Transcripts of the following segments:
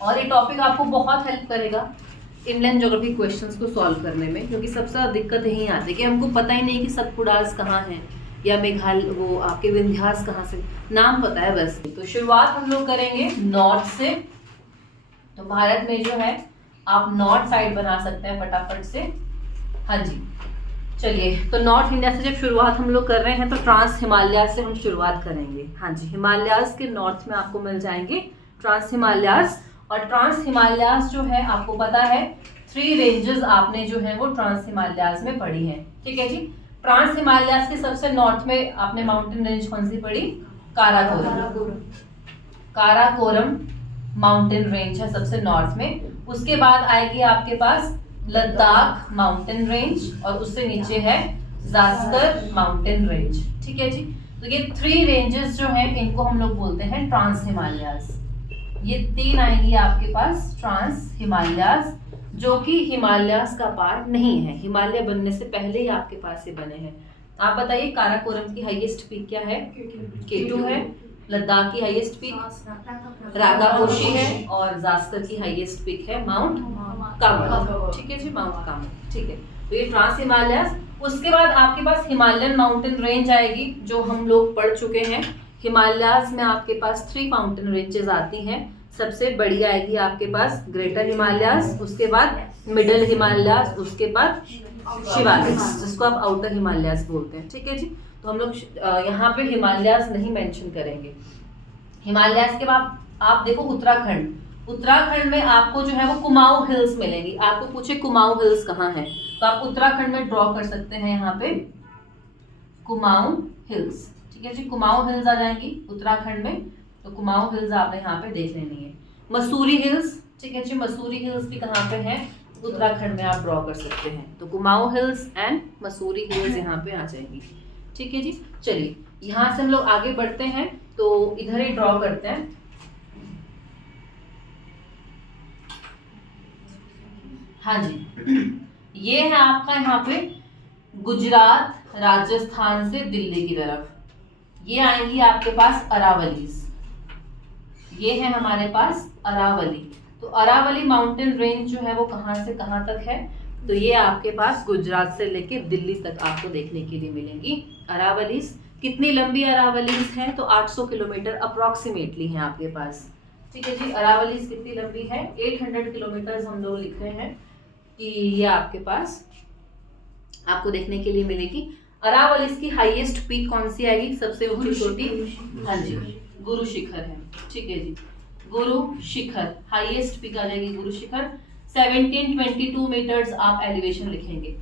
और ये टॉपिक आपको बहुत हेल्प करेगा इनलैंड ज्योग्राफी क्वेश्चंस को सॉल्व करने में, क्योंकि सबसे ज़्यादा दिक्कत यही आती है कि हमको पता ही नहीं कि सतपुड़ास कहाँ है या मेघालय वो आपके विंध्यास कहाँ से, नाम पता है बस। तो शुरुआत हम लोग करेंगे नॉर्थ से। तो भारत में जो है आप नॉर्थ साइड बना सकते हैं फटाफट से। हाँ जी, चलिए, तो नॉर्थ इंडिया से जब शुरुआत हम लोग कर रहे हैं तो ट्रांस हिमालयाज से हम शुरुआत करेंगे। हाँ जी, हिमालयाज के नॉर्थ में आपको मिल जाएंगे ट्रांस हिमालयाज। और ट्रांस हिमालयाज जो है आपको पता है 3 रेंजेस आपने जो है वो ट्रांस हिमालयाज में पढ़ी है, ठीक है जी। ट्रांस हिमालयाज के सबसे नॉर्थ में आपने माउंटेन रेंज कौन सी पढ़ी? काराकोरम। काराकोरम माउंटेन रेंज है सबसे नॉर्थ में। उसके बाद आएगी आपके पास लद्दाख माउंटेन रेंज और उससे नीचे है जास्कर माउंटेन रेंज, ठीक है जी। तो ये 3 रेंजेस जो हैं इनको हम लोग बोलते हैं ट्रांस हिमालयाज। ये 3 आएंगी आपके पास ट्रांस हिमालयाज, जो कि हिमालयाज का पार्ट नहीं है, हिमालय बनने से पहले ही आपके पास ये बने हैं। आप बताइए काराकोरम की हाईएस्ट पीक क्या है? K2 है। लद्दाख की हाईएस्ट पीक रागापोशी है और जास्कर की हाईएस्ट पीक है माउंट कामत, ठीक है जी, माउंट कामत, ठीक है। तो ये ट्रांस हिमालयाज। उसके बाद आपके पास हिमालयन माउंटेन रेंज आएगी जो हम लोग पढ़ चुके हैं। हिमालयाज में आपके पास 3 माउंटेन रेंजेस आती हैं। सबसे बड़ी आएगी आपके पास ग्रेटर हिमालयाज, उसके बाद मिडल हिमालयाज, उसके बाद शिवालिक्स जिसको आप आउटर हिमालयाज बोलते हैं, ठीक है जी। तो हम लोग यहाँ पे हिमालयाज नहीं मेंशन करेंगे। हिमालयाज के बाद आप देखो उत्तराखंड। उत्तराखंड में आपको जो है वो कुमाऊं हिल्स मिलेंगी। आपको पूछे कुमाऊं हिल्स कहाँ है तो आप उत्तराखंड में ड्रॉ कर सकते हैं यहाँ पे कुमाऊं हिल्स, ठीक है जी। कुमाऊं हिल्स आ जाएंगी उत्तराखंड में, तो कुमाऊं हिल्स आपने यहाँ पे देख लेनी है। मसूरी हिल्स, ठीक है जी, मसूरी हिल्स भी कहाँ पे है? उत्तराखंड में आप ड्रॉ कर सकते हैं। तो Kumaon hills and Mussoorie hills यहाँ पे आ जाएंगी, ठीक है जी। चलिए यहाँ से हम लोग आगे बढ़ते हैं, तो इधर ही ड्रॉ करते हैं। हाँ जी, ये है आपका यहाँ पे गुजरात राजस्थान से दिल्ली की तरफ, ये आएंगी आपके पास अरावलीज। ये है हमारे पास अरावली। तो अरावली माउंटेन रेंज जो है वो कहाँ से कहाँ तक है? तो ये आपके पास गुजरात से लेके दिल्ली तक आपको देखने के लिए मिलेंगी अरावलीज। कितनी लंबी अरावलीज है? तो 800 किलोमीटर अप्रोक्सीमेटली है आपके पास, ठीक है जी। अरावलीज कितनी लंबी है? 800 किलोमीटर हम लोग लिख रहे हैं कि ये आपके पास आपको देखने के लिए मिलेगी। अरावलीज की हाईएस्ट पीक कौन सी आएगी? सबसे ऊंची चोटी, हाँ जी, गुरु शिखर है, ठीक है जी। गुरु शिखर हाईएस्ट पीक आ जाएगी गुरु शिखर। 1722 मीटर्स आप एलिवेशन लिखेंगे,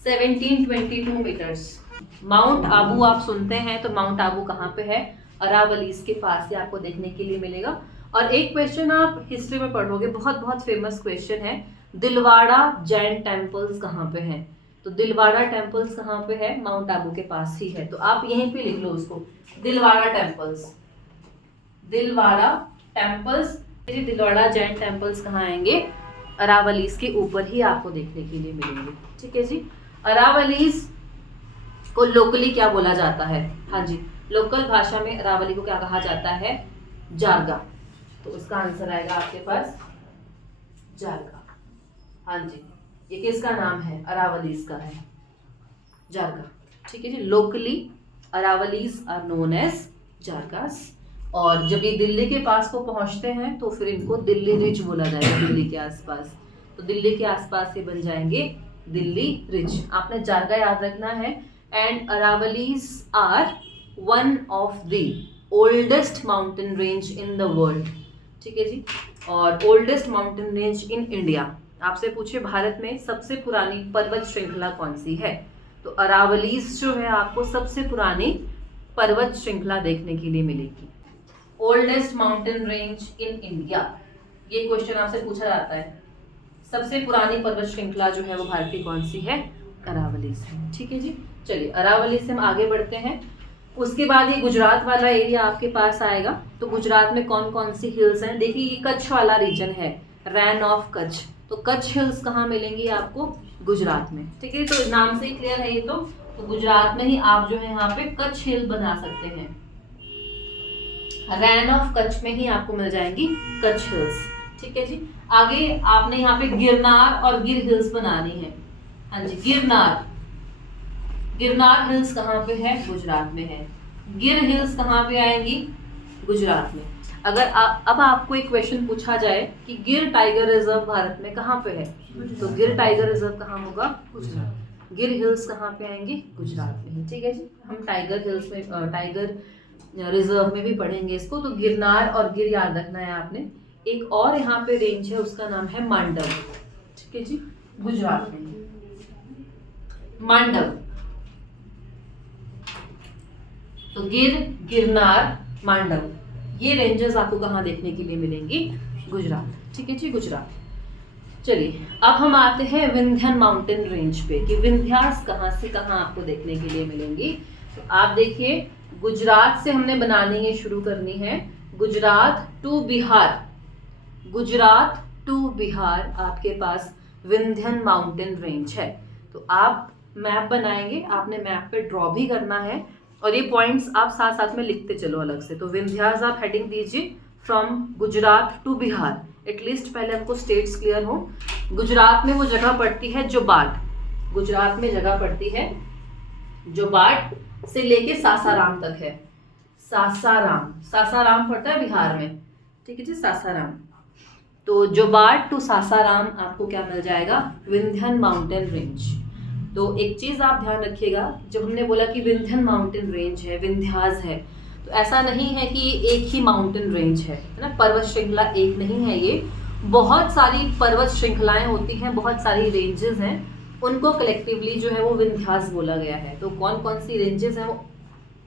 1722 मीटर्स। माउंट आबू आप सुनते हैं, तो माउंट आबू कहाँ पे है? अरावलीज के पास ही आपको देखने के लिए मिलेगा। और एक क्वेश्चन आप हिस्ट्री में पढ़ोगे, बहुत बहुत फेमस क्वेश्चन है, दिलवाड़ा जैन टेम्पल्स कहाँ पे है? तो दिलवाड़ा टेम्पल्स कहाँ पे है? माउंट आबू के पास ही है, तो आप यहीं पे लिख लो उसको, Dilwara temples. Dilwara temples, Dilwara Jain temples कहाँ आएंगे? अरावलीज के ऊपर ही आपको देखने के लिए मिलेंगे, ठीक है जी। अरावलीज को लोकली क्या बोला जाता है? हाँ जी, लोकल भाषा में अरावली को क्या कहा जाता है? जारगा। तो इसका आंसर आएगा आपके पास जारगा। हाँ जी, ये किसका नाम है? अरावलीज का है, जारगा, ठीक है जी। Locally Aravallis are known as Jargas. और जब ये दिल्ली के पास को पहुंचते हैं तो फिर इनको दिल्ली रिज बोला जाएगा, दिल्ली के आसपास। तो दिल्ली के आसपास ये बन जाएंगे दिल्ली रिज। आपने जारगा याद रखना है। And Aravallis are one of the oldest mountain range in the world, ठीक है जी। और oldest mountain range in India. आपसे पूछे भारत में सबसे पुरानी पर्वत श्रृंखला कौन सी है? तो अरावलीज जो है आपको सबसे पुरानी पर्वत श्रृंखला देखने के लिए मिलेगी। Oldest mountain range in India, ये क्वेश्चन आपसे पूछा जाता है। सबसे पुरानी पर्वत श्रृंखला जो है वो भारत की कौन सी है? अरावलीज है, ठीक है जी। चलिए अरावलीज से हम आगे बढ़ते हैं। उसके बाद ये गुजरात वाला एरिया आपके पास आएगा। तो गुजरात में कौन कौन सी हिल्स हैं? देखिए ये कच्छ वाला रीजन है, रैन ऑफ कच्छ। तो कच्छ हिल्स कहाँ मिलेंगी आपको? गुजरात में, ठीक है। तो नाम से ही क्लियर है ये तो गुजरात में ही आप जो है यहाँ पे कच्छ हिल बना सकते हैं। रैन ऑफ कच्छ में ही आपको मिल जाएंगी कच्छ हिल्स, ठीक है जी। आगे आपने यहाँ पे गिरनार और गिर हिल्स बनानी है। हाँ जी, गिरनार, गिरनार हिल्स कहाँ पे है? गुजरात में है। गिर हिल्स कहाँ पे आएंगी? गुजरात में। अगर अब आपको एक क्वेश्चन पूछा जाए कि गिर टाइगर रिजर्व भारत में कहाँ पे है, तो गिर टाइगर रिजर्व कहाँ होगा? गुजरात। गिर हिल्स कहाँ पे आएंगी? गुजरात में। ठीक है जी। हम टाइगर हिल्स में, टाइगर रिजर्व में भी पढ़ेंगे इसको। तो गिरनार और गिर याद रखना है आपने। एक और यहाँ पे रेंज है, उसका नाम है मांडव। ठीक है जी, गुजरात में मांडव। तो गिर, गिरनार, मांडव, ये रेंजेस आपको कहाँ देखने के लिए मिलेंगी? गुजरात। ठीक है जी, गुजरात। चलिए अब हम आते हैं विंध्यन माउंटेन रेंज पे कि विंध्यास कहाँ से कहाँ आपको देखने के लिए मिलेंगी। तो आप देखिए, गुजरात से हमने बनानी है, शुरू करनी है। गुजरात टू बिहार, गुजरात टू बिहार आपके पास विंध्यन माउंटेन रेंज है। तो आप मैप बनाएंगे, आपने मैप पे ड्रॉ भी करना है और ये पॉइंट्स आप साथ साथ में लिखते चलो अलग से। तो विंध्यास आप हेडिंग दीजिए from Gujarat to Bihar. At least पहले हमको स्टेट्स क्लियर हो। गुजरात में वो जगह पड़ती है जो बाट, गुजरात में जगह पड़ती है जो बाट से लेके सासाराम तक है। सासाराम, सासाराम पड़ता है बिहार में। ठीक है जी, सासाराम। तो जो बाट टू सासाराम आपको क्या मिल जाएगा? Vindhyan mountain range. तो एक चीज आप ध्यान रखिएगा, जब हमने बोला कि विंध्यन माउंटेन रेंज है, विंध्यास है, तो ऐसा नहीं है कि एक ही माउंटेन रेंज है ना। पर्वत श्रृंखला एक नहीं है, ये बहुत सारी पर्वत श्रृंखलाएं होती हैं, बहुत सारी रेंजेस हैं, उनको कलेक्टिवली जो है वो विंध्यास बोला गया है। तो कौन कौन सी रेंजेस हैं वो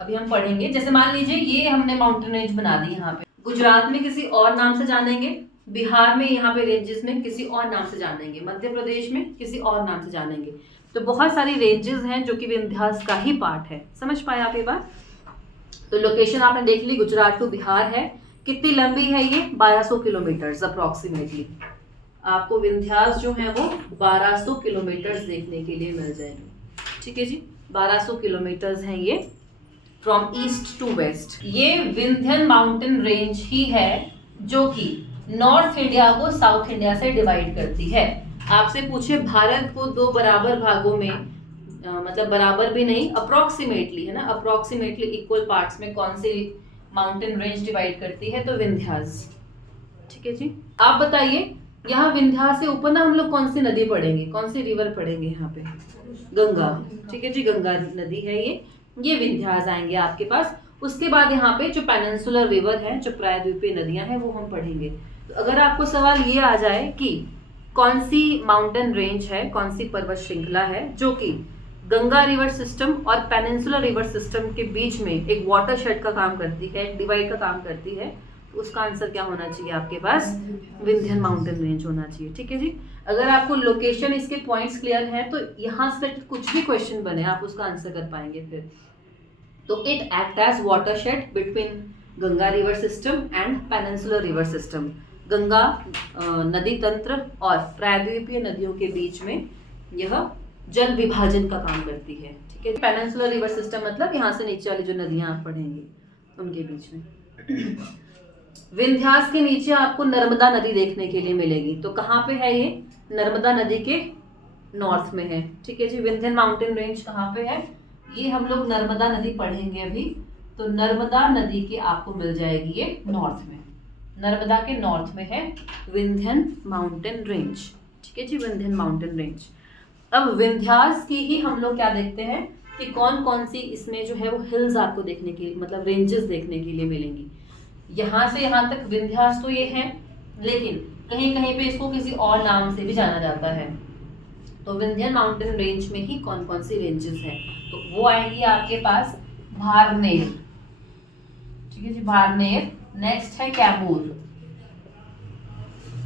अभी हम पढ़ेंगे। जैसे मान लीजिए ये हमने माउंटेन रेंज बना दी यहाँ पे, गुजरात में किसी और नाम से जानेंगे, बिहार में यहाँ पे रेंजेस में किसी और नाम से जानेंगे, मध्य प्रदेश में किसी और नाम से जानेंगे। तो बहुत सारी रेंजेस हैं जो कि विंध्यास का ही पार्ट है। समझ पाए आप ये बात? तो लोकेशन आपने देख ली, गुजरात टू बिहार है। कितनी लंबी है ये? 1200 किलोमीटर अप्रोक्सीमेटली। आपको विंध्यास जो है वो 1200 किलोमीटर देखने के लिए मिल जाएंगे। ठीक है जी, 1200 किलोमीटर हैं ये फ्रॉम ईस्ट टू वेस्ट। ये विंध्यन माउंटेन रेंज ही है जो कि नॉर्थ इंडिया को साउथ इंडिया से डिवाइड करती है। आपसे पूछे भारत को दो बराबर भागों में, मतलब बराबर भी नहीं, अप्रोक्सीमेटली है ना, अप्रोक्सीमेटली इक्वल पार्ट्स में कौन सी माउंटेन रेंज डिवाइड करती है? तो विंध्यास। ठीक है जी, आप बताइए यहाँ विंध्यास से ऊपर ना हम लोग कौन सी नदी पढ़ेंगे, कौन सी रिवर पढ़ेंगे? यहाँ पे गंगा। ठीक है जी, गंगा नदी है ये विंध्यास आएंगे आपके पास। उसके बाद यहाँ पे जो पेनिनसुलर रिवर है, जो प्रायद्वीपीय नदियां हैं, वो हम पढ़ेंगे। तो अगर आपको सवाल ये आ जाए कि कौन सी माउंटेन रेंज है, कौन सी पर्वत श्रृंखला है जो कि गंगा रिवर सिस्टम और पेनिनसुलर रिवर सिस्टम के बीच में एक वाटरशेड का काम करती है, डिवाइड का काम करती है, तो उसका आंसर क्या होना चाहिए आपके पास? विंध्यन माउंटेन रेंज होना चाहिए। ठीक है जी, अगर आपको लोकेशन, इसके पॉइंट्स क्लियर हैं तो यहाँ से कुछ भी क्वेश्चन बने आप उसका आंसर कर पाएंगे फिर। तो it act as watershed between Ganga river system and peninsular river system. Ganga नदी तंत्र और प्रायद्वीपीय नदियों के बीच में यह जल विभाजन का काम करती है। ठीक है, पेनिनसुलर रिवर सिस्टम मतलब यहाँ से नीचे वाली जो नदियां आप पढ़ेंगे उनके बीच में। विंध्यास के नीचे आपको नर्मदा नदी देखने के लिए मिलेगी। तो कहाँ पे है ये? नर्मदा नदी के नॉर्थ में है। ठीक है जी, विंध्यन माउंटेन रेंज कहाँ पे है? ये हम लोग नर्मदा नदी पढ़ेंगे अभी। तो नर्मदा नदी के आपको मिल जाएगी ये नॉर्थ में, नर्मदा के नॉर्थ में है विंध्यन माउंटेन रेंज। ठीक है जी, विंध्यन माउंटेन रेंज। अब विंध्यास की ही हम लोग क्या देखते हैं कि कौन कौन सी इसमें जो है वो हिल्स आपको देखने के, मतलब रेंजेस देखने के लिए मिलेंगी। यहाँ से यहाँ तक विंध्यास तो ये है, लेकिन कहीं कहीं पे इसको किसी और नाम से भी जाना जाता है। तो विंध्यन माउंटेन रेंज में ही कौन कौन सी रेंजेस हैं? तो वो आएंगी आपके पास भारनेर। ठीक है जी, भारनेर। नेक्स्ट है कैमूर,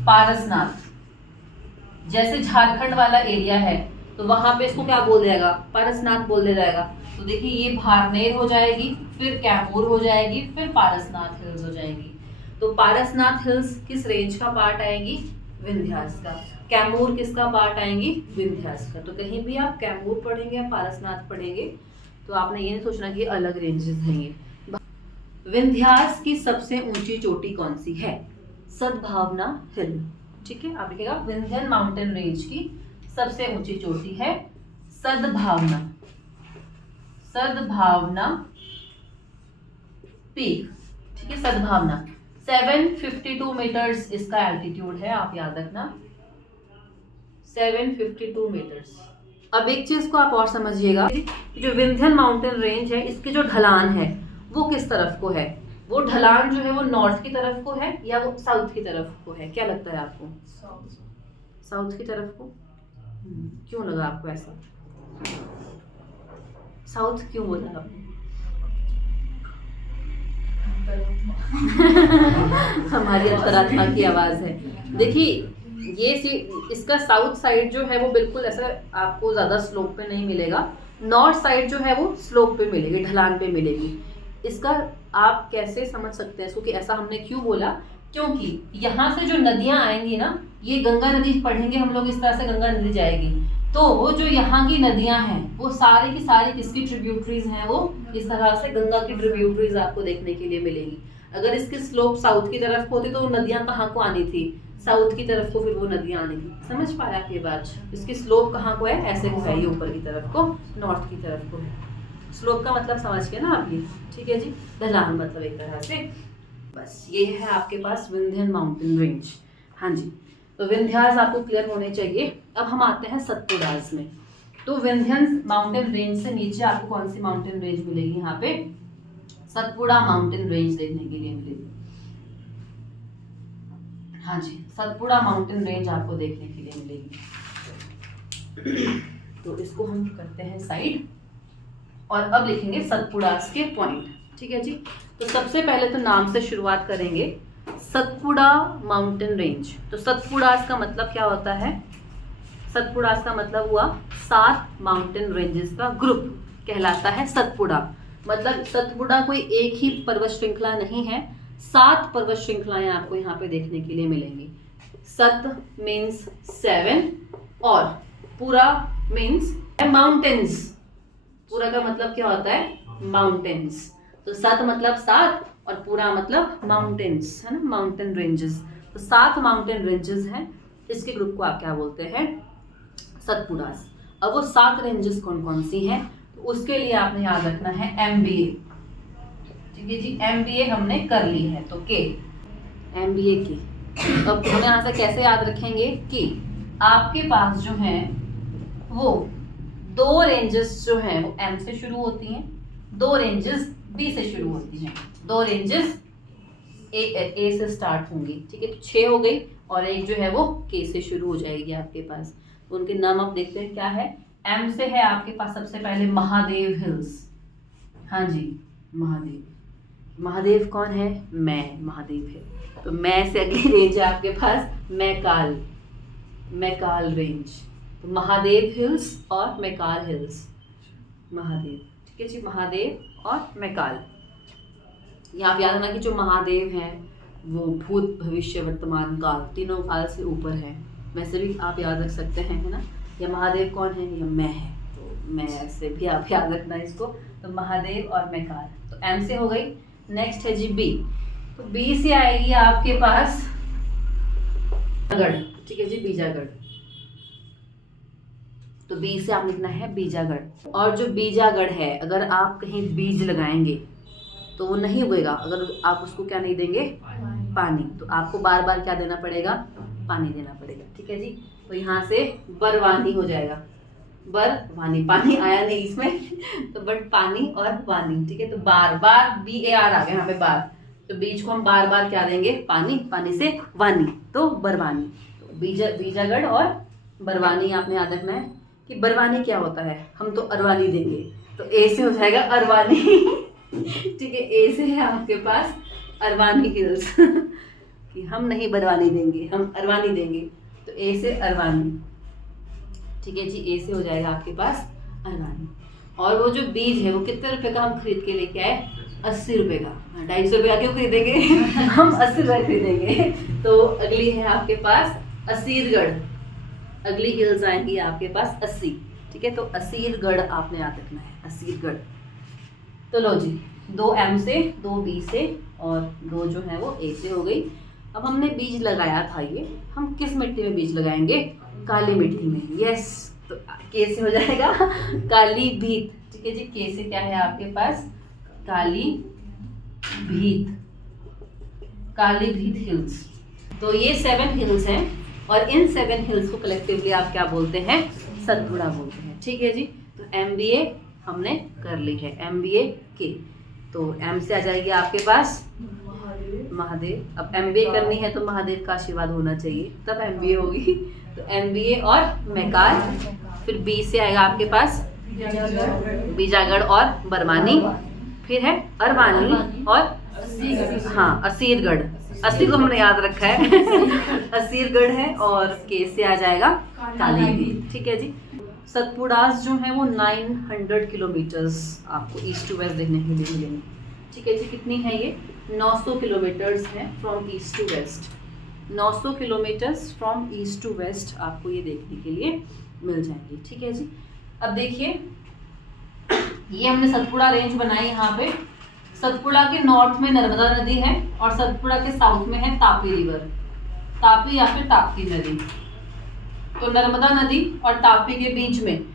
पारसनाथ। जैसे झारखंड वाला एरिया है तो वहां पे इसको क्या बोल जाएगा? पारसनाथ बोल दिया जाएगा। तो देखिए ये भारनेर हो जाएगी, फिर कैमूर हो जाएगी, फिर पारसनाथ हिल्स हो जाएगी। तो पारसनाथ हिल्स किस रेंज का पार्ट आएगी? विंध्यास का। कैमूर किसका पार्ट आएंगी? विंध्यास का। तो कहीं भी आप कैमूर पढ़ेंगे या पारसनाथ पढ़ेंगे तो आपने ये नहीं सोचना कि अलग रेंजेस हैं ये। विंध्यास की सबसे ऊंची चोटी कौन सी है? सद्भावना हिल। ठीक है, आप लिखिएगा विंध्यन माउंटेन रेंज की सबसे ऊंची चोटी है सद्भावना, सद्भावना पीक। ठीक है, सद्भावना 752 मीटर्स इसका एल्टीट्यूड है, आप याद रखना 752 मीटर्स। अब एक चीज को आप और समझिएगा, जो विंध्यन माउंटेन रेंज है इसकी जो ढलान है वो किस तरफ को है? वो ढलान जो है वो नॉर्थ की तरफ को है या वो साउथ की तरफ को है? क्या लगता है आपको? साउथ की तरफ को। क्यों लगा आपको ऐसा? साउथ क्यों बोला आपने? हमारी अंतरात्मा की आवाज है। देखिए ये इसका साउथ साइड जो है वो बिल्कुल ऐसा आपको ज्यादा स्लोप पे नहीं मिलेगा, नॉर्थ साइड जो है वो स्लोप पे मिलेगी, ढलान पे मिलेगी। इसका आप कैसे समझ सकते हैं इसको कि ऐसा हमने क्यों बोला? क्योंकि यहाँ से जो नदियां आएंगी ना, ये गंगा नदी पढ़ेंगे हम लोग, इस तरह से गंगा नदी जाएगी, तो वो जो यहाँ की नदियां हैं वो सारी की सारी किसकी ट्रिब्यूटरीज हैं? वो इस तरह से गंगा की ट्रिब्यूटरीज आपको देखने के लिए मिलेगी। अगर इसकी स्लोप साउथ की तरफ होती तो नदियां कहाँ को आनी थी? साउथ की तरफ को फिर वो नदियां आनी थी। समझ पाया आप ये बात? इसकी स्लोप कहाँ को है? ऐसे को है, ये ऊपर की तरफ को, नॉर्थ की तरफ को है। स्लोप का मतलब समझ गए ना आप ये? ठीक है जी, ढलान मतलब एक तरह से। बस ये है आपके पास विंध्यन माउंटेन रेंज। हाँ जी, तो विंध्यास आपको क्लियर होने चाहिए। अब हम आते हैं सतपुड़ास में। तो विंध्यन माउंटेन रेंज से नीचे आपको कौन सी माउंटेन रेंज मिलेगी? यहाँ पे सतपुड़ा माउंटेन रेंज देखने के लिए मिलेगी। हाँ जी, सतपुड़ा माउंटेन रेंज आपको देखने के लिए मिलेगी। तो इसको हम करते हैं साइड और अब लिखेंगे सतपुड़ास के पॉइंट। ठीक है जी, तो सबसे पहले तो नाम से शुरुआत करेंगे, सतपुड़ा माउंटेन रेंज। तो सतपुड़ास का मतलब क्या होता है? सतपुड़ास का मतलब हुआ 7 माउंटेन रेंजेस का ग्रुप कहलाता है सतपुड़ा। मतलब सतपुड़ा कोई एक ही पर्वत श्रृंखला नहीं है, 7 पर्वत श्रृंखलाएं आपको यहाँ पे देखने के लिए मिलेंगी। सत मीन्स 7 और पूरा मीन्स माउंटेन्स। पूरा का मतलब क्या होता है? माउंटेन्स। तो सत मतलब 7 और पूरा मतलब माउंटेन्स, है ना, माउंटेन रेंजेस। तो 7 माउंटेन रेंजेस हैं, इसके ग्रुप को आप क्या बोलते हैं? सतपुड़ास। अब वो 7 रेंजेस कौन कौन सी हैं? तो उसके लिए आपने याद रखना है MBA। ठीक है जी, MBA हमने कर ली है, तो के MBA की। अब हम यहाँ से कैसे याद रखेंगे कि आपके पास जो है वो 2 रेंजेस जो हैं वो M से शुरू होती हैं, 2 रेंजेस B से शुरू होती हैं, 2 रेंजेस A से स्टार्ट होंगी। ठीक है, तो 6 हो गई और एक जो है वो K से शुरू हो जाएगी आपके पास। तो उनके नाम आप देखते हैं क्या है। M से है आपके पास सबसे पहले महादेव हिल्स। हाँ जी, महादेव। महादेव कौन है? मैं महादेव है। तो मैं से अगली रेंज है आपके पास मैकाल, मैकाल रेंज। तो महादेव हिल्स और मैकाल हिल्स, महादेव। ठीक है जी, महादेव और मैकाल। यहाँ आप याद रखना कि जो महादेव हैं वो भूत भविष्य वर्तमान काल तीनों काल से ऊपर है। वैसे भी आप याद रख सकते हैं, है ना। या महादेव कौन है? या मैं है, तो मैं से भी आप याद रखना इसको। तो महादेव और मैकाल। तो M से हो गई। नेक्स्ट है जी B। तो B से आएगी आपके पास गढ़। ठीक है जी, बीजागढ़। तो B से आप लिखना है बीजागढ़। और जो बीजागढ़ है, अगर आप कहीं बीज लगाएंगे तो वो नहीं उगेगा अगर आप उसको क्या नहीं देंगे? पानी। तो आपको बार बार क्या देना पड़ेगा? पानी देना पड़ेगा। ठीक है जी, तो यहाँ से बरवानी हो जाएगा, बरवानी। पानी आया नहीं इसमें तो बट पानी और वानी। ठीक है, तो बार बार BAR आ गया यहाँ पे बार। तो बीज को हम बार बार क्या देंगे? पानी। पानी से वानी, तो बरवानी। तो बीजागढ़ और बरवानी आपने याद रखना है कि बरवानी क्या होता है? हम तो अरवानी देंगे, तो A से हो जाएगा अरवानी। ठीक है, A से है आपके पास अरवानी हिल्स कि हम नहीं बरवानी देंगे, हम अरवानी देंगे। तो A से अरवानी। ठीक है जी, A से हो जाएगा आपके पास अरवानी। और वो जो बीज है वो कितने रुपए का हम खरीद के लेके आए? 80 रुपए का। 250 रुपये का क्यों खरीदेंगे? हम 80 रुपये खरीदेंगे। तो अगली है आपके पास असीरगढ़। अगली हिल्स आएंगी आपके पास 80। ठीक है, तो असीरगढ़ आपने याद रखना है, असीरगढ़। तो लो जी, 2 M से, 2 B से और 2 जो है वो A से हो गई। अब हमने बीज लगाया था, ये हम किस मिट्टी में बीज लगाएंगे? काली मिट्टी में। यस, तो के से हो जाएगा काली भीत। ठीक है जी, के से क्या है आपके पास? काली भीत, काली भीत हिल्स। तो ये 7 हिल्स हैं और इन 7 हिल्स को कलेक्टिवली आप क्या बोलते हैं? सतपुड़ा बोलते हैं। ठीक है जी, तो MBA हमने कर ली है, MBA के। तो M से आ जाएगी आपके पास महादेव। अब MBA करनी है तो महादेव का आशीर्वाद होना चाहिए, तब MBA होगी। तो MBA और मैकाल। फिर B से आएगा आपके पास बीजागढ़ और बरवानी। फिर है अरवानी और हाँ असीरगढ़, असली को हमने याद रखा है असीरगढ़ है। और के से आ जाएगा काली भीत। ठीक है जी, सतपुड़ास जो है वो 900 किलोमीटर्स आपको ईस्ट टू वेस्ट देखने के लिए मिलेंगे। ठीक है जी, कितनी है ये? 900 किलोमीटर्स हैं from east to west. 900 kilometres from east to west आपको ये देखने के लिए मिल जाएंगे। ठीक है जी, अब देखिए ये हमने सतपुड़ा रेंज बनाई यहाँ पे। सतपुड़ा के नॉर्थ में नर्मदा नदी है और सतपुड़ा के साउथ में है तापी रिवर, तापी या फिर ताप्ती नदी। तो नर्मदा नदी और तापी के बीच में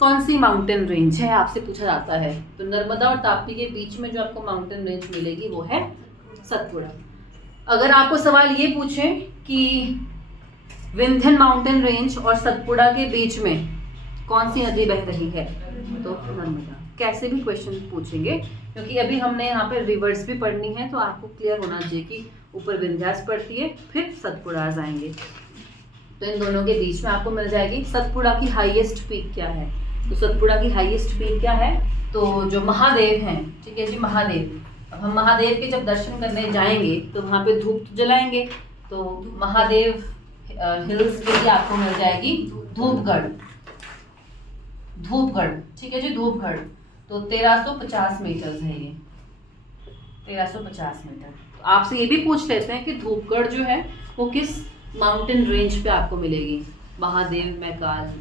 कौन सी माउंटेन रेंज है आपसे पूछा जाता है। तो नर्मदा और तापी के बीच में जो आपको माउंटेन रेंज मिलेगी वो है सतपुड़ा। अगर आपको सवाल ये पूछे कि विंध्यन माउंटेन रेंज और सतपुड़ा के बीच में कौन सी नदी बह रही है, तो नर्मदा। कैसे भी क्वेश्चन पूछेंगे, क्योंकि अभी हमने यहाँ पे रिवर्स भी पढ़नी है, तो आपको क्लियर होना चाहिए कि ऊपर विंध्यास पड़ती है फिर सतपुड़ास आएंगे। तो इन दोनों के बीच में आपको मिल जाएगी। सतपुड़ा की हाईएस्ट पीक क्या है? तो सतपुड़ा की हाईएस्ट पीक क्या है? तो जो महादेव हैं, ठीक है जी, महादेव। अब हम महादेव के जब दर्शन करने जाएंगे तो वहाँ पे धूप जलाएंगे, तो महादेव हिल्स के लिए आपको मिल जाएगी धूपगढ़, धूपगढ़। ठीक है जी, धूपगढ़। तो 1350 मीटर है ये, 1350 मीटर। तो आपसे ये भी पूछ लेते हैं कि धूपगढ़ जो है वो किस माउंटेन रेंज पे आपको मिलेगी? महादेव, मैकाल,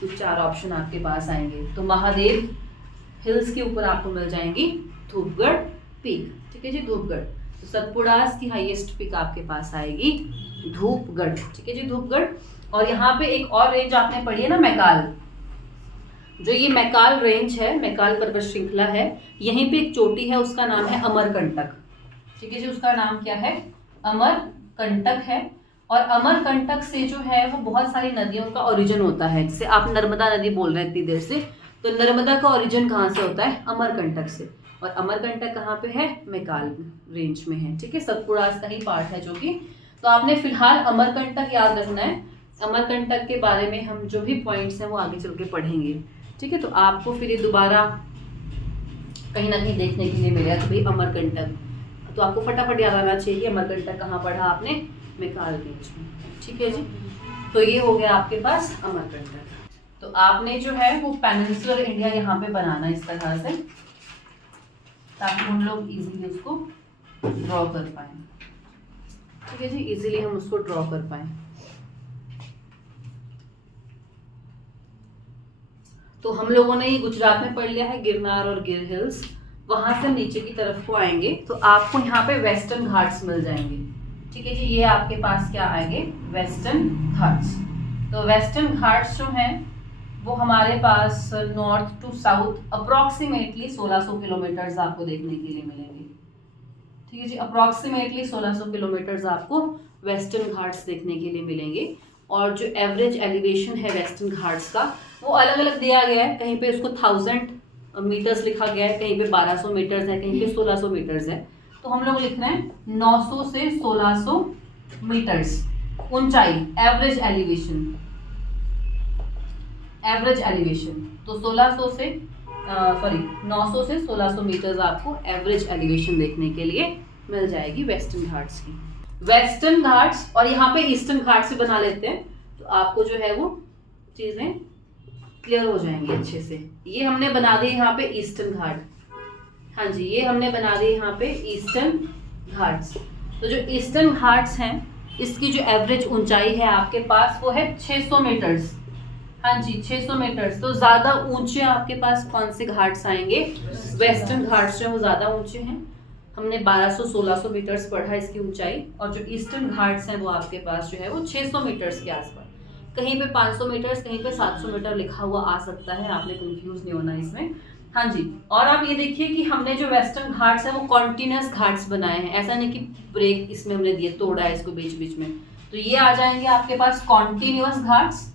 कुछ 4 ऑप्शन आपके पास आएंगे। तो महादेव हिल्स के ऊपर आपको मिल जाएंगी धूपगढ़ पीक। ठीक है जी, धूपगढ़। तो सतपुड़ास की हाईएस्ट पीक आपके पास आएगी धूपगढ़। ठीक है जी, धूपगढ़। और यहाँ पे एक और रेंज आपने पढ़ी है ना, मैकाल। जो ये मैकाल रेंज है, मैकाल पर्वत श्रृंखला है, यहीं पे एक चोटी है, उसका नाम है अमरकंटक। ठीक है जी, उसका नाम क्या है? अमरकंटक है। और अमरकंटक से जो है वो बहुत सारी नदियों का ओरिजिन होता है। जैसे आप नर्मदा नदी बोल रहे हैं इतनी देर से, तो नर्मदा का ओरिजिन कहाँ से होता है? अमरकंटक से। और अमरकंटक कहाँ पे है? मैकाल रेंज में है। ठीक है, सतपुड़ास का ही पार्ट है जो कि। तो आपने फिलहाल अमरकंटक याद रखना है। अमरकंटक के बारे में हम जो भी पॉइंट्स हैं वो आगे चल के पढ़ेंगे। ठीक है, तो आपको फिर ये दोबारा कहीं ना कहीं देखने के लिए मिलेगा कि भाई अमरकंटक, तो आपको फटाफट याद आना चाहिए कि अमरकंटक कहाँ पढ़ा आपने? मैकाल रेंज में। ठीक है जी, तो ये हो गया आपके पास अमरकंटक। तो आपने जो है वो पेनिनसुलर इंडिया यहाँ पे बनाना इस तरह से, ताकि हम लोग इजीली उसको ड्रॉ कर पाए। ठीक है जी, इजीली हम उसको ड्रॉ कर पाए। तो हम लोगों ने ये गुजरात में पढ़ लिया है, गिरनार और गिर हिल्स। वहां से नीचे की तरफ को आएंगे तो आपको यहाँ पे वेस्टर्न घाट्स मिल जाएंगे। ठीक है जी, ये आपके पास क्या आएंगे? वेस्टर्न घाट्स। तो वेस्टर्न घाट्स जो हैं वो हमारे पास north to south approximately 1600 kilometres आपको देखने के लिए मिलेंगे। ठीक है जी, अप्रोक्सीमेटली 1600 किलोमीटर्स आपको वेस्टर्न घाट्स देखने के लिए मिलेंगे। और जो एवरेज एलिवेशन है वेस्टर्न घाट्स का वो अलग अलग दिया गया है। कहीं पे उसको 1000 मीटर्स लिखा गया है, कहीं पे 1200 मीटर्स है, कहीं पे 1600 मीटर्स है। तो हम लोग लिख रहे हैं 900 से 1600 मीटर्स ऊंचाई, एवरेज एलिवेशन, एवरेज एलिवेशन। तो 900 से 1600 मीटर्स आपको एवरेज एलिवेशन देखने के लिए मिल जाएगी वेस्टर्न घाट्स की। वेस्टर्न घाट्स और यहाँ पे ईस्टर्न घाट्स भी बना लेते हैं, तो आपको जो है वो चीजें क्लियर हो जाएंगी अच्छे से। ये हमने बना दिए यहाँ पे ईस्टर्न घाट। हाँ जी, ये हमने बना दिए यहाँ पे ईस्टर्न घाट्स। तो जो ईस्टर्न घाट्स हैं इसकी जो एवरेज ऊंचाई है आपके पास वो है 600 मीटर्स। हाँ जी, 600 मीटर्स। तो ज्यादा ऊंचे आपके पास कौन से घाट्स आएंगे? वेस्टर्न घाट्स जो है वो ज्यादा ऊंचे हैं। हमने 1200-1600 मीटर्स पढ़ा इसकी ऊंचाई, और जो ईस्टर्न घाट्स हैं वो आपके पास जो है वो 600 मीटर्स के आसपास, कहीं पे 500 मीटर्स, कहीं पे 700 मीटर लिखा हुआ आ सकता है, आपने कंफ्यूज नहीं होना इसमें। हाँ जी, और आप ये देखिए कि हमने जो वेस्टर्न घाट्स है वो कॉन्टिन्यूस घाट्स बनाए हैं, ऐसा नहीं कि ब्रेक इसमें हमने दिए, तोड़ा है इसको बीच बीच में। तो ये आ जाएंगे आपके पास कॉन्टिन्यूस घाट्स।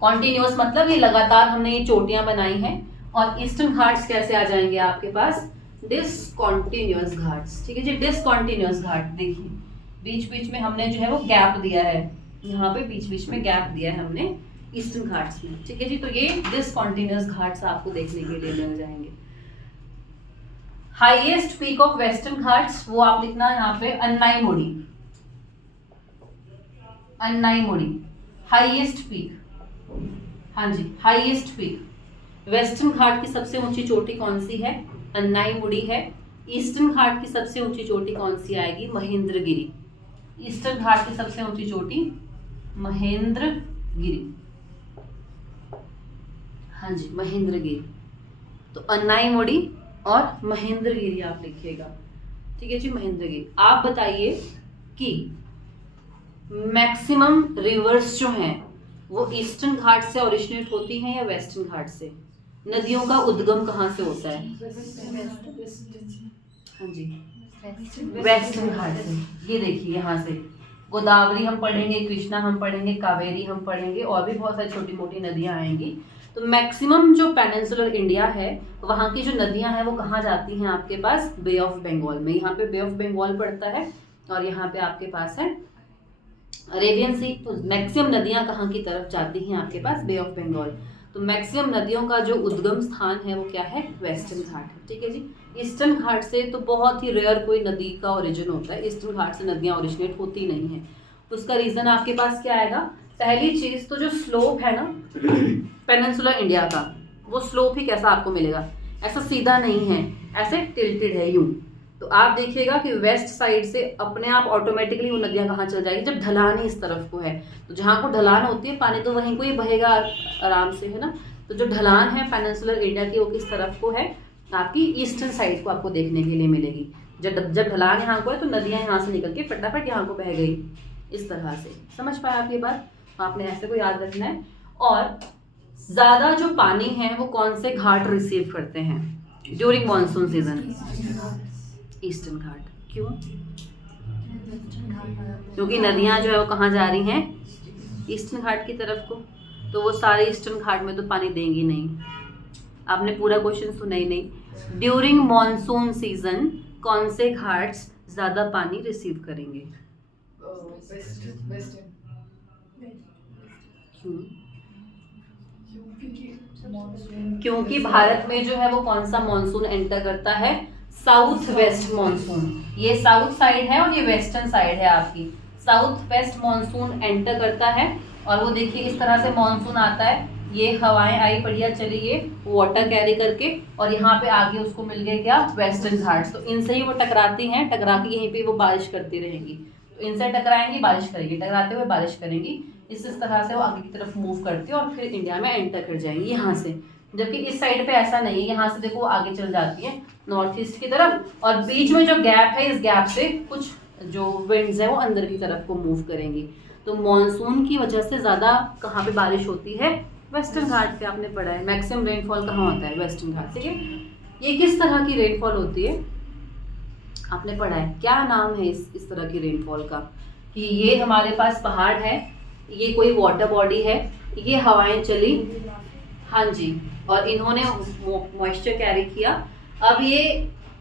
कॉन्टिन्यूस मतलब ये लगातार हमने ये चोटियां बनाई हैं। और ईस्टर्न घाट्स कैसे आ जाएंगे आपके पास, डिसकॉन्टिन्यूस घाट्स। ठीक है जी, डिसकॉन्टिन्यूस घाट देखिए बीच बीच में हमने जो है वो गैप दिया है, यहाँ पे बीच बीच में गैप दिया है हमने ईस्टर्न घाट्स में। ठीक है जी, तो ये डिसकॉन्टिन्यूस घाट्स आपको देखने के लिए मिल जाएंगे। Highest peak of western Ghats वो आप लिखना यहाँ पे अन्नाईमुड़ी, अन्नाईमुड़ी हाईएस्ट पीक। हाँ जी, हाईएस्ट पीक वेस्टर्न घाट की सबसे ऊंची चोटी कौन सी है, अन्नाईमुड़ी है। ईस्टर्न घाट की सबसे ऊंची चोटी कौन सी आएगी, महेंद्रगिरी। ईस्टर्न घाट की सबसे ऊंची चोटी महेंद्रगिरी। हाँ जी, महेंद्रगिरी। तो अन्नाईमुड़ी और महेंद्रगिरी आप लिखिएगा। ठीक है जी, महेंद्रगिरी। आप बताइए कि मैक्सिमम रिवर्स जो हैं वो ईस्टर्न घाट से ओरिजिनेट होती हैं या वेस्टर्न घाट से? नदियों का उद्गम कहाँ से होता है? हाँ जी, वेस्टर्न घाट से। ये देखिए यहाँ से गोदावरी हम पढ़ेंगे, कृष्णा हम पढ़ेंगे, कावेरी हम पढ़ेंगे, और भी बहुत सारी छोटी मोटी नदियाँ आएंगी। तो मैक्सिमम जो पेनिनसुलर इंडिया है वहाँ की जो नदियाँ हैं वो कहाँ जाती हैं आपके पास, बे ऑफ बंगाल में। यहाँ पे बे ऑफ बंगाल पड़ता है और यहाँ पे आपके पास है अरेबियन सी। तो मैक्सिमम नदियाँ कहाँ की तरफ जाती हैं आपके पास, बे ऑफ बंगाल। तो मैक्सिमम नदियों का जो उद्गम स्थान है वो क्या है, वेस्टर्न घाट है। ठीक है जी, ईस्टर्न घाट से तो बहुत ही रेयर कोई नदी का ओरिजिन होता है, ईस्टर्न घाट से नदियाँ ओरिजिनेट होती नहीं है। उसका रीज़न आपके पास क्या आएगा, पहली चीज़ तो जो स्लोप है ना पेनिनसुलर इंडिया का, वो स्लोप ही कैसा आपको मिलेगा, ऐसा सीधा नहीं है, ऐसे टिल्टेड है यूं। तो आप देखिएगा कि वेस्ट साइड से अपने आप ऑटोमेटिकली वो नदियाँ कहाँ चल जाएगी, जब ढलान ही इस तरफ को है। तो जहाँ को ढलान होती है पानी तो वहीं को ही बहेगा आराम से, है ना। तो जो ढलान है पेनिनसुलर इंडिया की वो किस तरफ को है, आपकी ईस्टर्न साइड को आपको देखने के लिए मिलेगी। जब ढलान यहाँ को है तो नदियाँ यहाँ से निकल के फटाफट यहाँ को बह गई, इस तरह से। समझ पाए आप ये बात, आपने ऐसे को याद रखना है। और ज़्यादा जो पानी है वो कौन से घाट रिसीव करते हैं ड्यूरिंग मानसून सीजन, ईस्टर्न घाट। क्यों, क्योंकि नदियां जो है वो कहाँ जा रही हैं, ईस्टर्न घाट की तरफ को। तो वो सारे ईस्टर्न घाट में तो पानी देंगी नहीं। आपने पूरा क्वेश्चन सुना ही नहीं। ड्यूरिंग मॉनसून सीजन कौन से घाट्स ज्यादा पानी रिसीव करेंगे? क्यों? क्योंकि भारत में जो है वो कौन सा मॉनसून एंटर करता है, साउथ वेस्ट मॉनसून। ये साउथ साइड है और ये वेस्टर्न साइड है आपकी। साउथ वेस्ट मॉनसून एंटर करता है और वो देखिए इस तरह से मॉनसून आता है, ये हवाएं आई बढ़िया चली ये वाटर कैरी करके, और यहाँ पे आगे उसको मिल गए क्या, वेस्टर्न घाट्स। तो इनसे ही वो टकराती हैं, टकरा के यहीं पे वो बारिश करती रहेंगी। तो इनसे टकराएंगी बारिश करेंगी, टकराते हुए बारिश करेंगी, इस तरह से वो आगे की तरफ मूव करती है और फिर इंडिया में एंटर कर जाएंगी यहाँ से। जबकि इस साइड पे ऐसा नहीं है, यहाँ से देखो आगे चल जाती है नॉर्थ ईस्ट की तरफ, और बीच में जो गैप है इस गैप से कुछ जो विंड्स है वो अंदर की तरफ को मूव करेंगी। तो मॉनसून की वजह से ज़्यादा कहाँ पे बारिश होती है, वेस्टर्न घाट पे। आपने पढ़ा है मैक्सिमम रेनफॉल कहाँ होता है, वेस्टर्न घाट। ठीक है, ये किस तरह की रेनफॉल होती है आपने पढ़ा है, क्या नाम है इस तरह की रेनफॉल का, कि ये हमारे पास पहाड़ है, ये कोई वाटर बॉडी है, ये हवाएं चली, हाँ जी, और इन्होंने मॉइस्चर कैरी किया। अब ये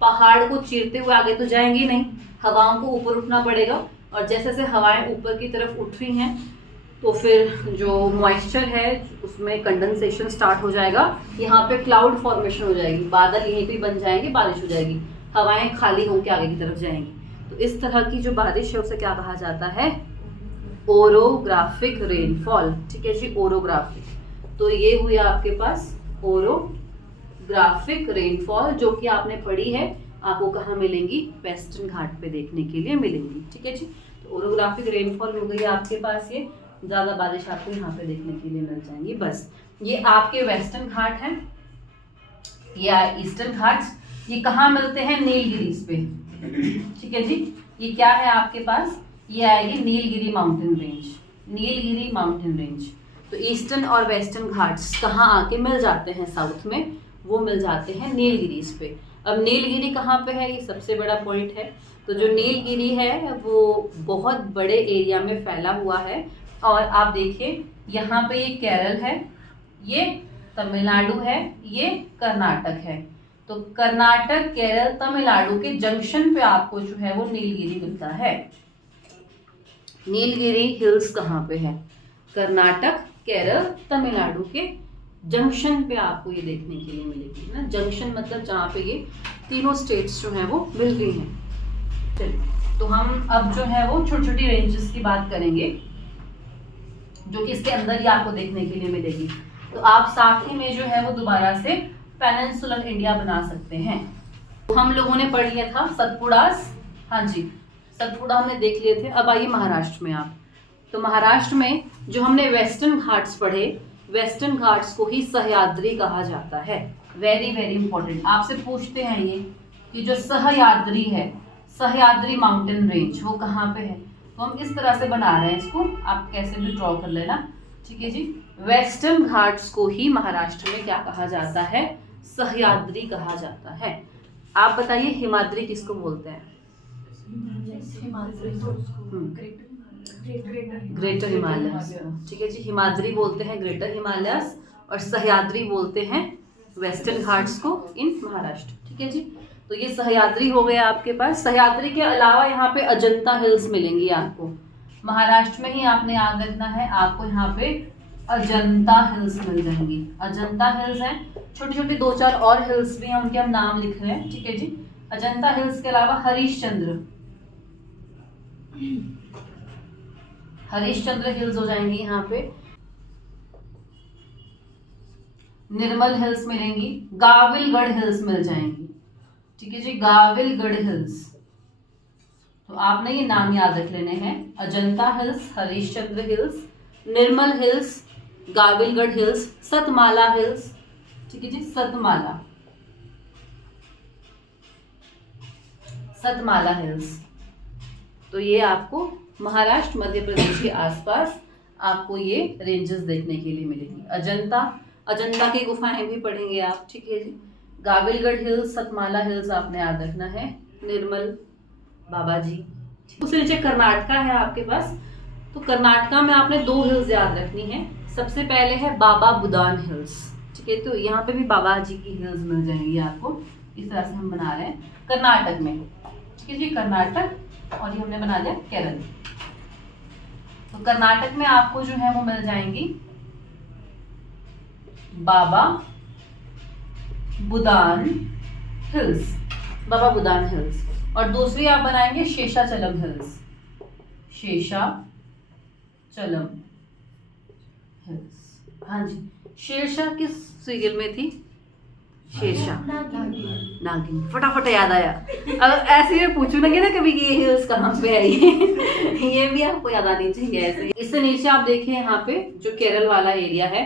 पहाड़ को चीरते हुए आगे तो जाएंगे नहीं, हवाओं को ऊपर उठना पड़ेगा, और जैसे जैसे हवाएं ऊपर की तरफ उठ रही हैं तो फिर जो मॉइस्चर है उसमें कंडेंसेशन स्टार्ट हो जाएगा, यहाँ पे क्लाउड फॉर्मेशन हो जाएगी, बादल यहीं पे बन जाएंगे, बारिश हो जाएगी, हवाएं खाली होकर आगे की तरफ जाएंगी। तो इस तरह की जो बारिश है उसे क्या कहा जाता है, ओरोग्राफिक रेनफॉल। ठीक है जी, ओरोग्राफिक। तो ये हुई आपके पास ओरोग्राफिक रेनफॉल, जो कि आपने पढ़ी है, आपको कहाँ मिलेंगी, वेस्टर्न घाट पे देखने के लिए मिलेंगी। ठीक है जी, तो ओरोग्राफिक रेनफॉल हो गई आपके पास, ये ज़्यादा बारिश आपको यहाँ पे देखने के लिए मिल जाएंगी। बस ये आपके वेस्टर्न घाट हैं, ये ईस्टर्न घाट्स। ये कहाँ मिलते हैं? नीलगिरीज पे। ठीक है जी, ये क्या है आपके पास? ये आएगी Nilgiri mountain range, Nilgiri mountain range. तो ईस्टर्न और वेस्टर्न घाट्स कहाँ आके मिल जाते हैं साउथ में? वो मिल जाते हैं नीलगिरीज पे। अब नीलगिरी कहाँ पे है? ये सबसे बड़ा पॉइंट है। तो जो नीलगिरी है वो बहुत बड़े एरिया में फैला हुआ है। और आप देखिए यहाँ पे ये केरल है, ये तमिलनाडु है, ये कर्नाटक है। तो कर्नाटक, केरल, तमिलनाडु के जंक्शन पे आपको जो है वो नीलगिरी मिलता है। नीलगिरी हिल्स कहाँ पे है? कर्नाटक, केरल, तमिलनाडु के जंक्शन पे आपको ये देखने के लिए मिलेगी ना। जंक्शन मतलब जहाँ पे ये तीनों स्टेट्स जो हैं वो मिल गई हैं। चलिए, तो हम अब जो है वो छोटी छोटी रेंजेस की बात करेंगे जो कि इसके अंदर ही आपको देखने के लिए मिलेगी। तो आप साथ ही में जो है वो दोबारा से पेनिनसुलर इंडिया बना सकते हैं। तो हम लोगों ने पढ़ लिया था सतपुड़ास, हाँ जी सतपुड़ा हमने देख लिए थे। अब आइए महाराष्ट्र में आप। तो महाराष्ट्र में जो हमने वेस्टर्न घाट्स पढ़े, वेस्टर्न घाट्स को ही सह्याद्री कहा जाता है। वेरी वेरी इंपॉर्टेंट, आपसे पूछते हैं ये कि जो सह्याद्री है, सह्याद्री माउंटेन रेंज, वो कहाँ पे है? तो हम इस तरह से बना रहे हैं इसको, आप कैसे भी ड्रॉ कर लेना। ठीक है जी, वेस्टर्न घाट्स को ही महाराष्ट्र में क्या कहा जाता है? सह्याद्री कहा जाता है। आप बताइए हिमाद्री किसको बोलते हैं? Greater Himalayas. ठीक है जी, हिमाद्री बोलते हैं ग्रेटर हिमालयस और सह्याद्री बोलते हैं वेस्टर्न घाट्स को इन महाराष्ट्र। ठीक है जी, तो ये सह्याद्री हो गया आपके पास। सह्याद्री के अलावा यहाँ पे अजंता हिल्स मिलेंगी आपको। महाराष्ट्र में ही आपने याद रखना है, आपको यहाँ पे अजंता हिल्स मिल जाएंगी। अजंता हिल्स हैं, छोटी छोटी 2-4 और हिल्स भी हैं, उनके हम नाम लिख रहे हैं। ठीक है जी, अजंता हिल्स के अलावा हरिश्चंद्र हिल्स हो जाएंगी यहाँ पे। निर्मल हिल्स मिलेंगी, गाविलगढ़ हिल्स मिल जाएंगी। ठीक है जी, गाविलगढ़ हिल्स। तो आपने ये नाम याद रख लेने हैं, अजंता हिल्स, हरिश्चंद्र हिल्स, निर्मल hills, Gavilgarh hills, Satmala hills. ठीक है जी, सतमाला हिल्स। तो ये आपको महाराष्ट्र, मध्य प्रदेश के आसपास आपको ये रेंजेस देखने के लिए मिलेंगी। अजंता की गुफाएं भी पढ़ेंगे आप। ठीक है जी, गाविलगढ़ हिल्स, सतमाला हिल्स आपने याद रखना है, निर्मल बाबा जी। उससे नीचे कर्नाटका है आपके पास। तो कर्नाटका में आपने 2 हिल्स याद रखनी है। सबसे पहले है बाबा बुदान हिल्स। ठीक है, तो यहाँ पे भी बाबा जी की हिल्स मिल जाएंगी आपको। इस तरह से हम बना रहे हैं कर्नाटक में। ठीक है जी, कर्नाटक, और ये हमने बना लिया केरल। तो कर्नाटक में आपको जो है वो मिल जाएंगी बाबा बुदान हिल्स, बाबा बुदान हिल्स। और दूसरी आप बनाएंगे शेषाचलम हिल्स, शेषाचलम हिल्स। हाँ जी, शेरशाह किस सीरियल में थी? शेरशाह, नागिन, फटाफट याद आया। अगर ऐसे में पूछू ना कि ना कभी ये हिल्स कहाँ पे है, ये भी आपको याद आनी चाहिए ऐसे। इससे नीचे आप देखिए यहाँ पे जो केरल वाला एरिया है,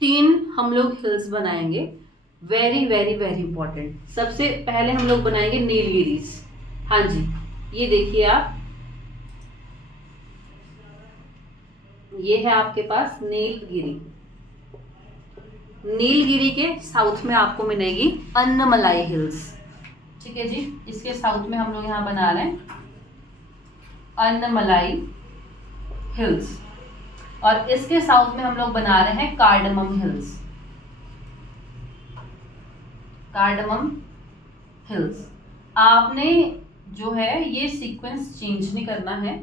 3 हम लोग हिल्स बनाएंगे। Very very very important. सबसे पहले हम लोग बनाएंगे नीलगिरीज। हाँ जी, ये देखिए आप, ये है आपके पास नीलगिरी। नीलगिरी के साउथ में आपको मिलेगी अन्नमलाई हिल्स। ठीक है जी, इसके साउथ में हम लोग यहाँ बना रहे हैं अन्नमलाई हिल्स। और इसके साउथ में हम लोग बना रहे हैं कार्डमम हिल्स, कार्डमम हिल्स। आपने जो है ये सीक्वेंस चेंज नहीं करना है,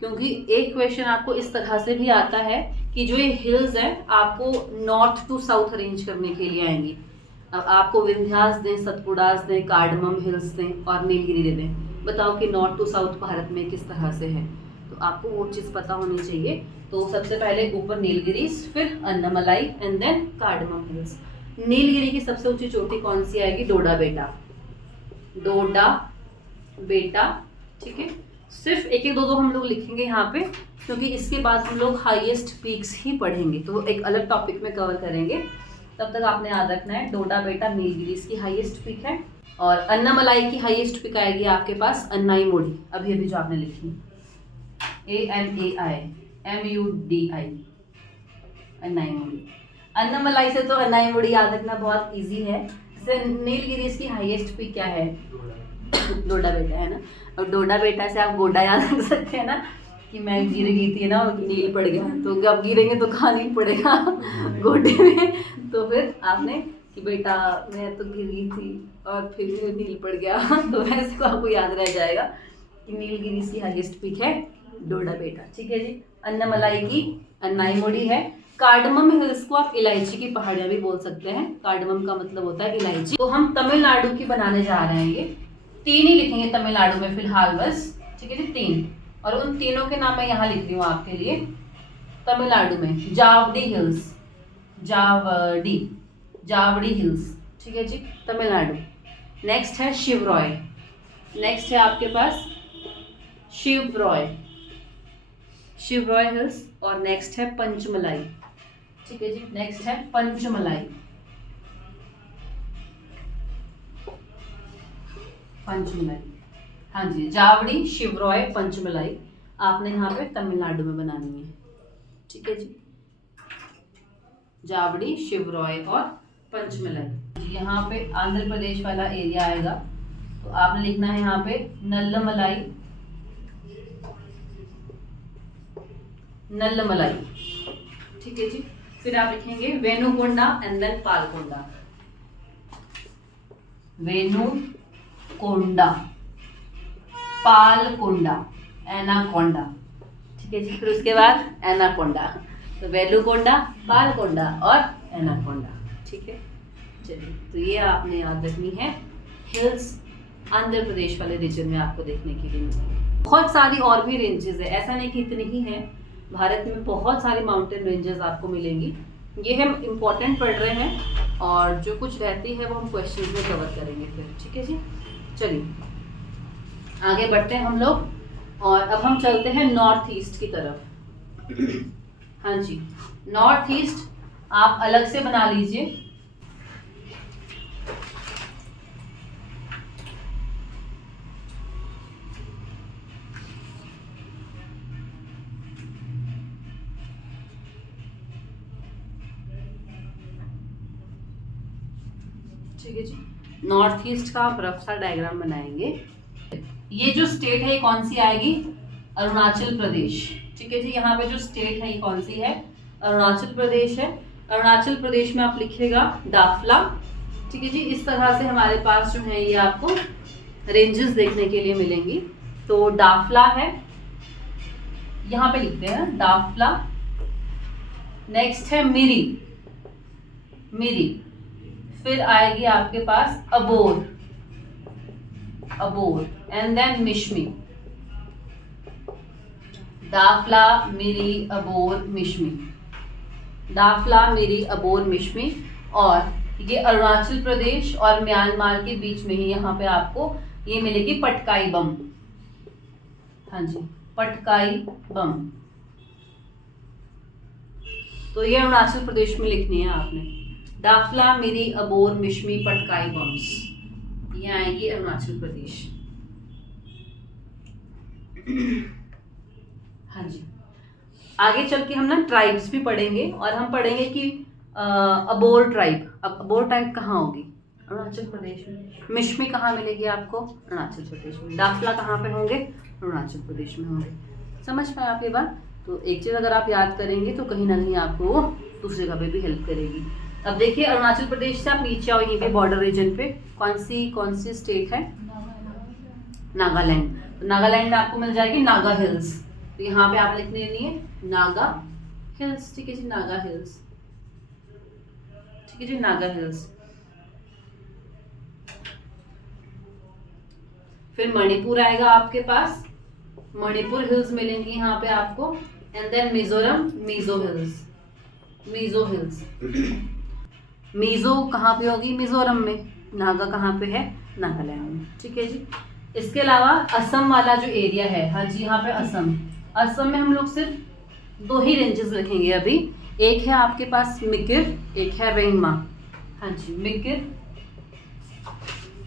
क्योंकि एक क्वेश्चन आपको इस तरह से भी आता है कि जो ये हिल्स है आपको नॉर्थ टू साउथ अरेंज करने के लिए आएंगी। अब आपको विंध्यास दें, सतपुड़ास दें, कार्डमम हिल्स दें और नीलगिरी दे दें, बताओ कि नॉर्थ टू साउथ भारत में किस तरह से है। तो आपको वो चीज़ पता होनी चाहिए। तो सबसे पहले ऊपर नीलगिरीज, फिर Annamalai and then cardamom hills. Nilgiri की सबसे ऊंची चोटी कौन सी आएगी? डोडा बेटा, डोडा बेटा। ठीक है, सिर्फ 1-1, 2-2 हम लोग लिखेंगे यहाँ पे, क्योंकि इसके बाद हम लोग हाईएस्ट पीक्स ही पढ़ेंगे, तो एक अलग टॉपिक में कवर करेंगे। तब तक आपने याद रखना है डोडा बेटा नीलगिरीज की हाईएस्ट पीक है। और अन्नामलाई की हाईएस्ट पिक आएगी आपके पास अन्नाईमुडी, अभी अभी जो आपने लिखी, ANAIMUDI, अन्नाईमुडी। अन्नामलाई से तो अन्नाईमुडी याद रखना बहुत इजी है। जैसे नीलगिरीज की हाईएस्ट पिक क्या है, डोडा बेटा है ना। और डोडा बेटा से आप गोडा याद रख सकते हैं ना, कि मैं गिर गई थी ना, नील पड़ गया, तो अब गिरेंगे तो कहाँ नील पड़ेगा गोडे में। तो फिर आपने कि बेटा मैं तो गिर गई थी और फिर नील पड़ गया तो वैसे को आपको याद रह जाएगा कि नीलगिरीज की हाईएस्ट पीक है डोडा बेटा। ठीक है जी। अन्नामलाई की अन्नाईमुडी है। कार्डमम हिल्स को आप इलायची की पहाड़ियां भी बोल सकते हैं। कार्डमम का मतलब होता है इलायची। तो हम तमिलनाडु की बनाने जा रहे हैं। ये 3 ही लिखेंगे तमिलनाडु में फिलहाल बस। ठीक है जी, 3। और उन तीनों के नाम मैं यहाँ लिख रही हूँ आपके लिए। तमिलनाडु में जावड़ी हिल्स, जावड़ी हिल्स। ठीक है जी, तमिलनाडु। नेक्स्ट है शिवरॉय, नेक्स्ट है आपके पास शिवरॉय हिल्स। और नेक्स्ट है पंचमलाई। ठीक है जी, नेक्स्ट है पंचमलाई। हाँ जी, जावड़ी, शिवरॉय, पंचमलाई आपने यहाँ पे तमिलनाडु में बनानी है। ठीक है जी, जावड़ी, शिवरॉय और पंचमलाई। यहाँ पे आंध्र प्रदेश वाला एरिया आएगा, तो आपने लिखना है यहाँ पे नल्लमलाई, नल्लमलाई। ठीक है जी। फिर आप लिखेंगे Venugonda and then Palkonda, Venukonda, Palkonda, anaconda. ठीक है जी। फिर उसके बाद एनाकोंडा, तो वेनुकोंडा, पालकोंडा और एनाकोंडा। ठीक है, चलिए। तो ये आपने याद रखनी है हिल्स आंध्र प्रदेश वाले रीजन में आपको देखने के लिए मिलेंगे। बहुत सारी और भी रेंजेस है, ऐसा नहीं कि इतनी ही है। भारत में बहुत सारी माउंटेन रेंजेस आपको मिलेंगी। ये हम इम्पोर्टेंट पढ़ रहे हैं और जो कुछ रहती है वो हम क्वेश्चंस में कवर करेंगे फिर। ठीक है जी, चलिए आगे बढ़ते हैं हम लोग। और अब हम चलते हैं नॉर्थ ईस्ट की तरफ। हाँ जी, नॉर्थ ईस्ट आप अलग से बना लीजिए। ठीक है जी, नॉर्थ ईस्ट का आप रफ सा डायग्राम बनाएंगे। ये जो स्टेट है ये कौन सी आएगी, अरुणाचल प्रदेश। ठीक है जी, यहाँ पे जो स्टेट है ये कौन सी है, अरुणाचल प्रदेश है। अरुणाचल प्रदेश में आप लिखिएगा डाफला। ठीक है जी, इस तरह से हमारे पास जो है ये आपको रेंजेस देखने के लिए मिलेंगी। तो डाफला है, यहाँ पे लिखते हैं डाफला। नेक्स्ट है मिरी, मिरी। फिर आएगी आपके पास अबोर, अबोर एंड देन मिश्मी। डाफला, मिरी, अबोर, मिश्मी, डाफला, मिरी, अबोर, मिश्मी। और ये अरुणाचल प्रदेश और म्यांमार के बीच में ही यहाँ पे आपको ये मिलेगी पटकाई बम। हाँ जी, पटकाई बम। तो ये अरुणाचल प्रदेश में लिखनी है आपने, डाफला, मिरी, अबोर, मिश्मी, पटकाई बम्स। ये आएंगी अरुणाचल प्रदेश। हाँ जी, आगे चल के हम ना ट्राइब्स भी पढ़ेंगे और हम पढ़ेंगे कि अबोर ट्राइब। अब अबोर ट्राइब कहाँ होगी, अरुणाचल प्रदेश में। मिश्मी कहाँ मिलेगी आपको, अरुणाचल प्रदेश में। डाफला कहाँ पे होंगे, अरुणाचल प्रदेश में होंगे। समझ पाए आप ये बात। तो एक चीज़ अगर आप याद करेंगे तो कहीं ना कहीं आपको वो दूसरी जगह पे भी हेल्प करेगी। अब देखिए अरुणाचल प्रदेश से आप नीचे आओ, यहीं पे बॉर्डर रीजन पे कौन सी स्टेट है, नागालैंड। तो नागालैंड में आपको मिल जाएगी नागा हिल्स। तो यहाँ पे आप लिख लेनी है नागा हिल्स। ठीक है जी, नागा हिल्स। ठीक है जी, नागा हिल्स। फिर मणिपुर आएगा आपके पास, मणिपुर हिल्स मिलेंगी यहाँ पे आपको। And then Mizoram, Mizo hills, Mizo hills. Mizo कहाँ पे होगी, मिजोरम में। नागा कहाँ पे है, नागालैंड में। ठीक है जी। इसके अलावा असम वाला जो एरिया है, हाँ जी, यहाँ पे असम। असम में हम लोग सिर्फ 2 ही रेंजेस लिखेंगे अभी। एक है आपके पास मिकिर, एक है रेंगमा। हाँ जी, मिकिर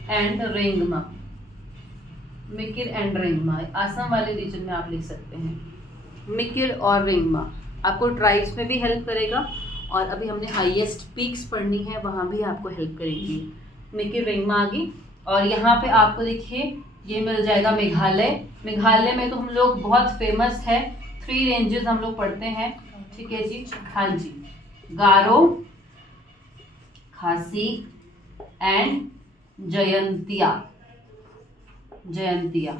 एंड रेंगमा, मिकिर एंड रेंगमा, आसाम वाले रीजन में आप लिख सकते हैं। मिकिर और रेंगमा आपको ट्राइब्स में भी हेल्प करेगा, और अभी हमने हाईएस्ट पीक्स पढ़नी है, वहाँ भी आपको हेल्प करेगी। मिकिर रेंगमा आ गई। और यहाँ पे आपको देखिए ये मिल जाएगा मेघालय। मेघालय में तो हम लोग बहुत फेमस है, 3 रेंजेस हम लोग पढ़ते हैं, ठीक है जी। हाँ जी, गारो, खासी एंड जयंतिया। जयंतिया,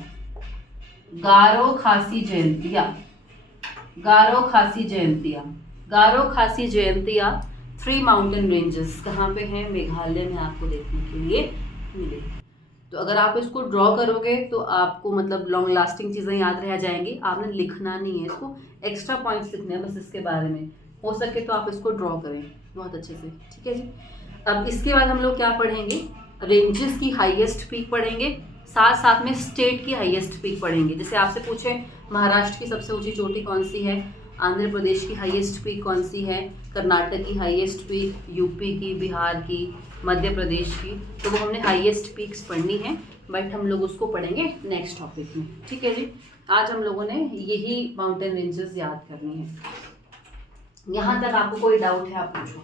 गारो, खासी, जयंतिया, गारो, खासी, जयंतिया, गारो, खासी, जयंतिया 3 माउंटेन रेंजेस कहाँ पे हैं? मेघालय में आपको देखने के लिए मिले। तो अगर आप इसको ड्रॉ करोगे तो आपको मतलब लॉन्ग लास्टिंग चीज़ें याद रह जाएंगी। आपने लिखना नहीं है इसको, एक्स्ट्रा पॉइंट्स लिखने हैं बस इसके बारे में। हो सके तो आप इसको ड्रॉ करें बहुत अच्छे से, ठीक है जी। अब इसके बाद हम लोग क्या पढ़ेंगे? रेंजेस की हाईएस्ट पीक पढ़ेंगे, साथ साथ में स्टेट की हाईएस्ट पीक पढ़ेंगे। जैसे आपसे पूछे महाराष्ट्र की सबसे ऊंची चोटी कौन सी है, आंध्र प्रदेश की हाईएस्ट पीक कौन सी है, कर्नाटक की हाईएस्ट पीक, यूपी की, बिहार की, मध्य प्रदेश की, तो वो हमने हाईएस्ट पीक्स पढ़नी है, बट हम लोग उसको पढ़ेंगे नेक्स्ट टॉपिक में, ठीक है जी। आज हम लोगों ने यही माउंटेन रेंजेस याद करनी है। यहाँ तक आपको कोई डाउट है आप पूछो।